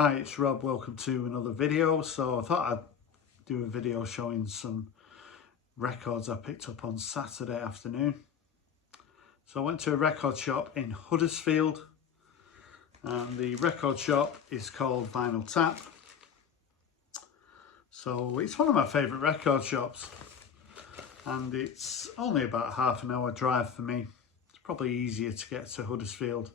Hi, it's Rob. Welcome to another video. So I thought I'd do a video showing some records I picked up on Saturday afternoon. So I went to a record shop in Huddersfield, and the record shop is called Vinyl Tap. So it's one of my favourite record shops, and it's only about a half an hour drive for me. It's probably easier to get to Huddersfield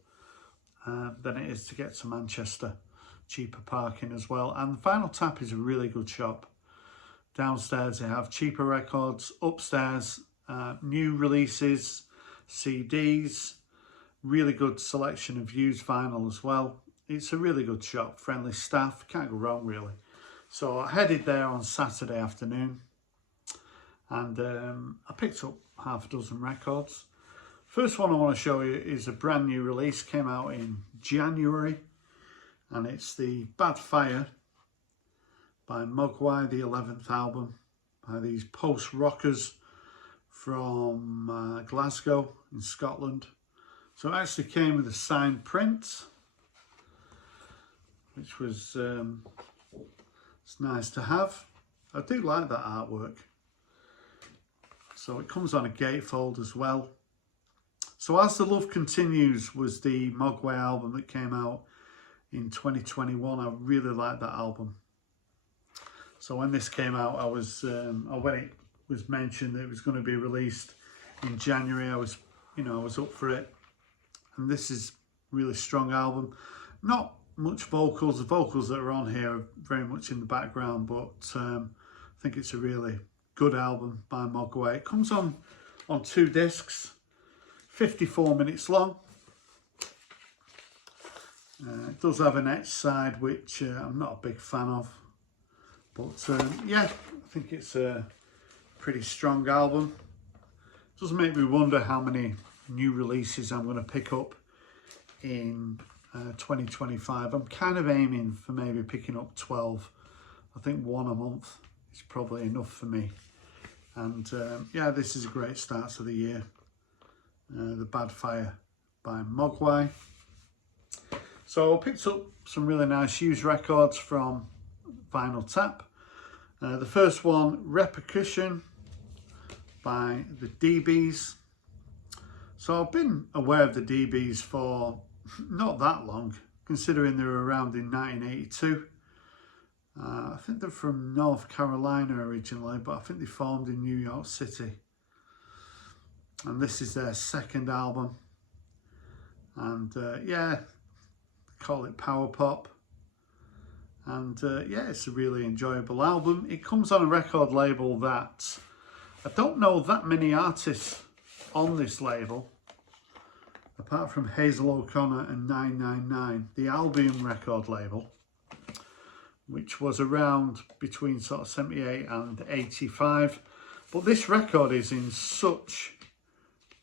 than it is to get to Manchester. Cheaper parking as well, and Vinyl Tap is a really good shop. Downstairs they have cheaper records, upstairs new releases, CDs, really good selection of used vinyl as well. It's a really good shop, friendly staff, can't go wrong really. So I headed there on Saturday afternoon, and I picked up half a dozen records. First one I want to show you is a brand new release, came out in January. And it's the Bad Fire by Mogwai, the 11th album by these post-rockers from Glasgow in Scotland. So it actually came with a signed print, which was it's nice to have. I do like that artwork. So it comes on a gatefold as well. So As the Love Continues was the Mogwai album that came out in 2021. I really liked that album. So when this came out, I was when it was mentioned that it was going to be released in January, I was up for it. And this is a really strong album. Not much vocals. The vocals that are on here are very much in the background, but I think it's a really good album by Mogwai. It comes on 2 discs, 54 minutes long. It does have an etched side, which I'm not a big fan of, but yeah, I think it's a pretty strong album. It does make me wonder how many new releases I'm going to pick up in 2025. I'm kind of aiming for maybe picking up 12. I think 1 a month is probably enough for me. And yeah, this is a great start to the year. The Bad Fire by Mogwai. So I picked up some really nice used records from Vinyl Tap. The first one, Repercussion by the DBs. So I've been aware of the DBs for not that long, considering they were around in 1982. I think they're from North Carolina originally, but I think they formed in New York City. And this is their second album. And yeah, call it power pop, and yeah, it's a really enjoyable album. It comes on a record label that I don't know that many artists on this label, apart from Hazel O'Connor and 999, the Albion record label, which was around between sort of 78 and 85. But this record is in such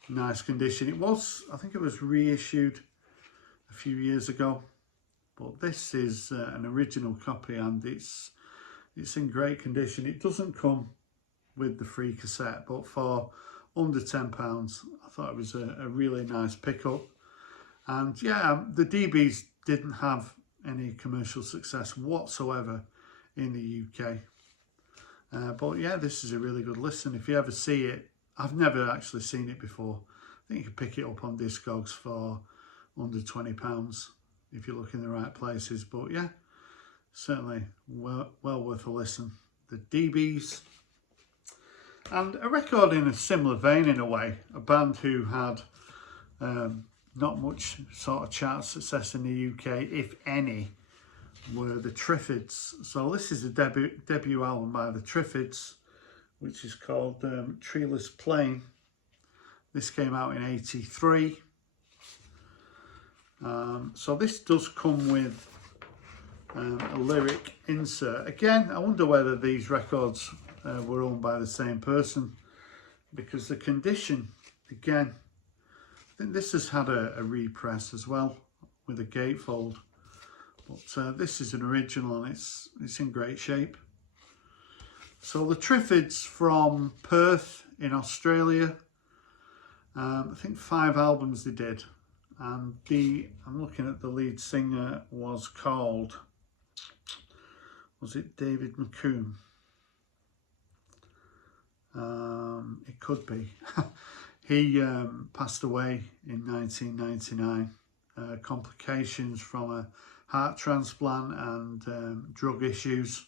nice condition. I think it was reissued a few years ago, but this is an original copy, and it's in great condition. It doesn't come with the free cassette, but for under £10 I thought it was a really nice pickup. And yeah, the DBs didn't have any commercial success whatsoever in the UK, but yeah, this is a really good listen. If you ever see it, I've never actually seen it before. I think you can pick it up on Discogs for under £20 if you look in the right places. But yeah, certainly well worth a listen. The DBs. And a record in a similar vein in a way, a band who had not much sort of chart success in the UK, if any, were the Triffids. So this is a debut album by the Triffids, which is called Treeless Plain. This came out in '83. So this does come with a lyric insert. Again, I wonder whether these records were owned by the same person, because the condition, again, I think this has had a repress as well with a gatefold, but this is an original, and it's in great shape. So the Triffids from Perth in Australia, I think 5 albums they did, and I'm looking at the lead singer was called Was it David McComb? It could be. He passed away in 1999. Complications from a heart transplant and drug issues.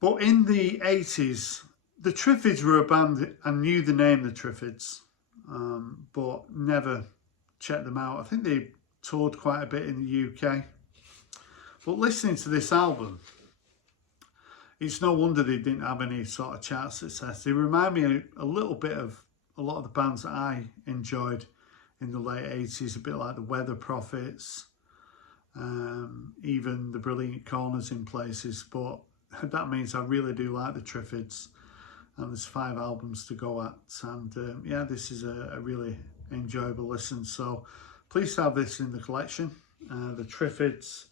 But in the 80s, the Triffids were a band. I knew the name the Triffids, but never checked them out. I think they toured quite a bit in the UK. But listening to this album, it's no wonder they didn't have any sort of chart success. They remind me a little bit of a lot of the bands that I enjoyed in the late 80s, a bit like the Weather Prophets, even the Brilliant Corners in places. But that means I really do like the Triffids, and there's 5 albums to go at. And yeah, this is a really enjoyable listen. So please have this in the collection, the Triffids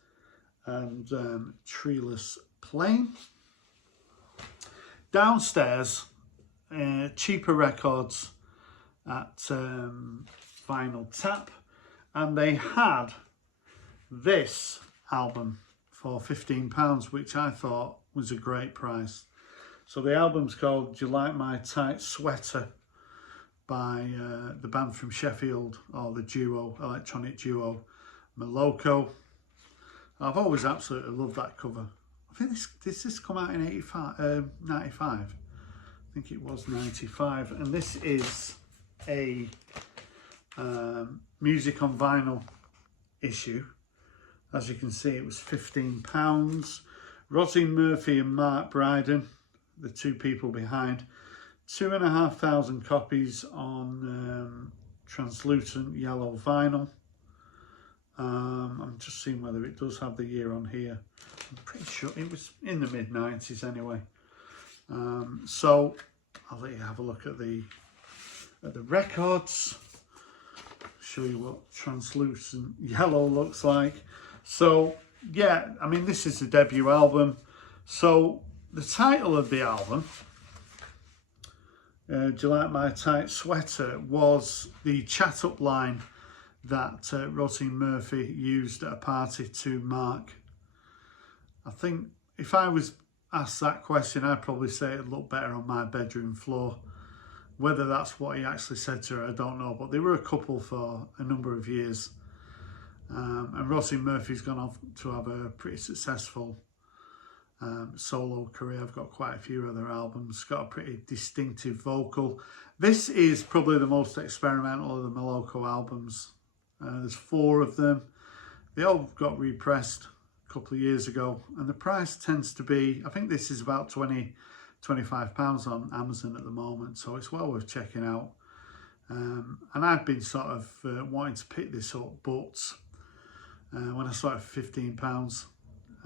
and Treeless Plain. Downstairs, cheaper records at Vinyl Tap, and they had this album for £15, which I thought was a great price. So the album's called Do You Like My Tight Sweater by the band from Sheffield, or the duo, electronic duo Moloko. I've always absolutely loved that cover. I think this come out in 95? I think it was 95. And this is a music on vinyl issue. As you can see, it was £15. Rosie Murphy and Mark Bryden, the 2 people behind. 2,500 copies on translucent yellow vinyl. I'm just seeing whether it does have the year on here. I'm pretty sure it was in the mid-90s anyway. So I'll let you have a look at the records. Show you what translucent yellow looks like. So yeah, I mean, this is the debut album. So the title of the album, Do You Like My Tight Sweater, was the chat up line that Rosie Murphy used at a party to Mark. I think if I was asked that question, I'd probably say it'd look better on my bedroom floor. Whether that's what he actually said to her, I don't know, but they were a couple for a number of years. And Rosie Murphy's gone on to have a pretty successful solo career. I've got quite a few other albums. Got a pretty distinctive vocal. This is probably the most experimental of the Moloko albums. There's 4 of them. They all got repressed a couple of years ago, and the price tends to be, I think this is about £25 on Amazon at the moment, so it's well worth checking out. And I've been sort of wanting to pick this up, but when I saw it for £15,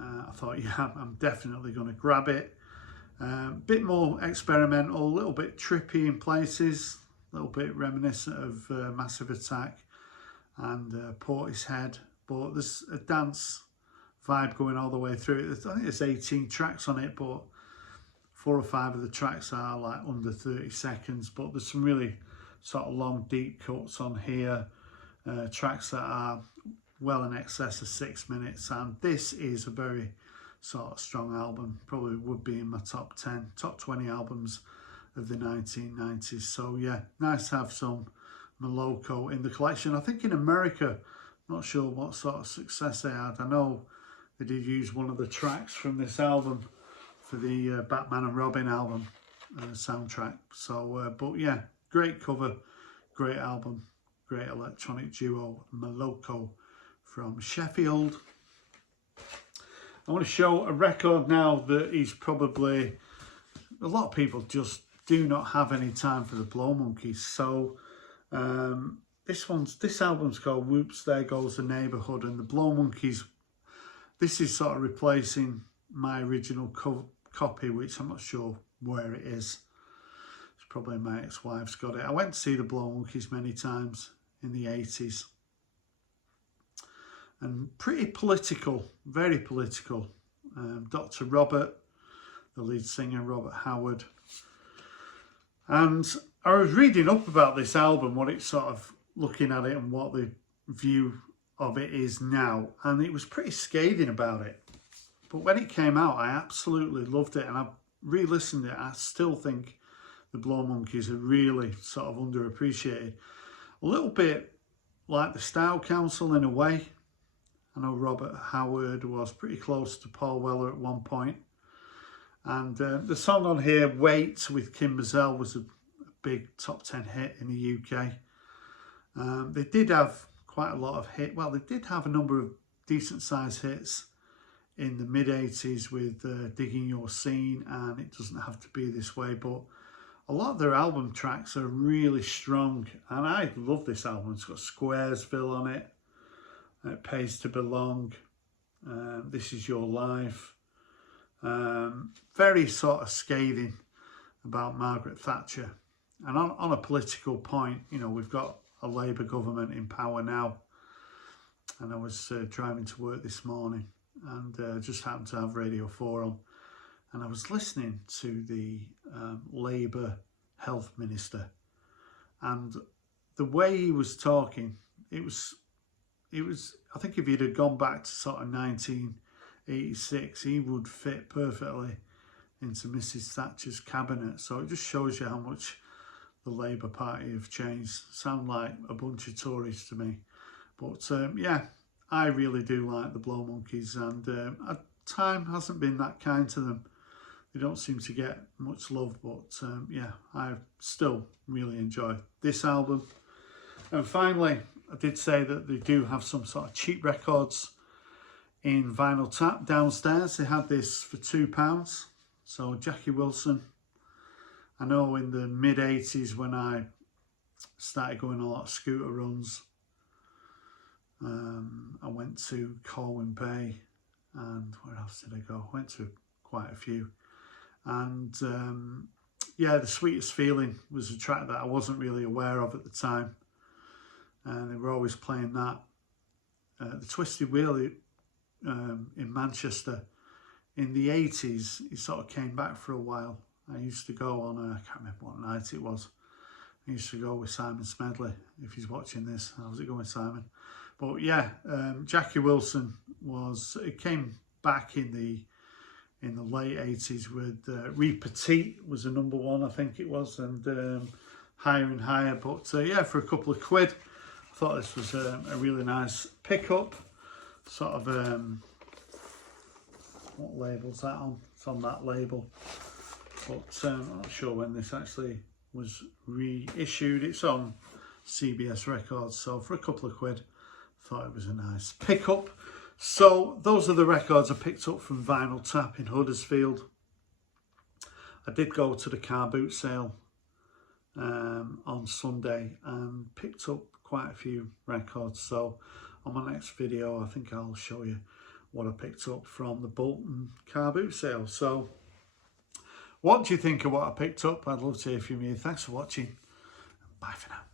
I thought, yeah, I'm definitely going to grab it. Bit more experimental, a little bit trippy in places, a little bit reminiscent of Massive Attack and Portishead, but there's a dance vibe going all the way through it. I think there's 18 tracks on it, but 4 or 5 of the tracks are like under 30 seconds, but there's some really sort of long, deep cuts on here, tracks that are well in excess of 6 minutes, and this is a very sort of strong album. Probably would be in my top 10, top 20 albums of the 1990s. So yeah, nice to have some Moloko in the collection. I think in America, not sure what sort of success they had. I know they did use one of the tracks from this album for the Batman and Robin album soundtrack. So, but yeah, great cover, great album, great electronic duo, Moloko from Sheffield. I want to show a record now that is probably, a lot of people just do not have any time for the Blow Monkeys. So this album's called Whoops, There Goes the Neighbourhood, and the Blow Monkeys, this is sort of replacing my original copy, which I'm not sure where it is. It's probably my ex-wife's got it. I went to see the Blow Monkeys many times in the 80s. And pretty political, very political. Dr. Robert, the lead singer, Robert Howard. And I was reading up about this album, what it's sort of looking at it and what the view of it is now. And it was pretty scathing about it. But when it came out, I absolutely loved it, and I've re-listened to it. I still think the Blow Monkeys are really sort of underappreciated. A little bit like the Style Council in a way. I know Robert Howard was pretty close to Paul Weller at one point. And the song on here, Wait, with Kim Mazel, was a big top 10 hit in the UK. They did have quite a lot of hit. Well, they did have a number of decent sized hits in the mid-80s with Digging Your Scene and It Doesn't Have to Be This Way, but a lot of their album tracks are really strong, and I love this album. It's got Squaresville on it, It Pays to Belong, This Is Your Life. Very sort of scathing about Margaret Thatcher. And on a political point, you know, we've got a Labour government in power now. And I was driving to work this morning and just happened to have Radio 4 on. And I was listening to the Labour Health Minister. And the way he was talking, it was, I think if he'd have gone back to sort of 1986, he would fit perfectly into Mrs. Thatcher's cabinet. So it just shows you how much the Labour Party have changed. Sound like a bunch of Tories to me. But yeah, I really do like the Blow Monkeys, and time hasn't been that kind to them. They don't seem to get much love, but yeah, I still really enjoy this album. And finally, I did say that they do have some sort of cheap records in Vinyl Tap downstairs. They had this for £2. So Jackie Wilson, I know in the mid-80s when I started going a lot of scooter runs, I went to Colwyn Bay, and where else did I go? I went to quite a few. And yeah, The Sweetest Feeling was a track that I wasn't really aware of at the time. And they were always playing that. The Twisted Wheel in Manchester in the 80s, it sort of came back for a while. I used to go on, I can't remember what night it was. I used to go with Simon Smedley. If he's watching this, how's it going, Simon? But yeah, Jackie Wilson it came back in the late 80s with Repetit was a #1, I think it was, and Higher and Higher. But yeah, for a couple of quid, I thought this was a really nice pickup. Sort of, what label's that on? It's on that label. But I'm not sure when this actually was reissued. It's on CBS Records, so for a couple of quid, I thought it was a nice pickup. So those are the records I picked up from Vinyl Tap in Huddersfield. I did go to the car boot sale on Sunday and picked up quite a few records. So on my next video, I think I'll show you what I picked up from the Bolton car boot sale. So what do you think of what I picked up? I'd love to hear from you. Thanks for watching. Bye for now.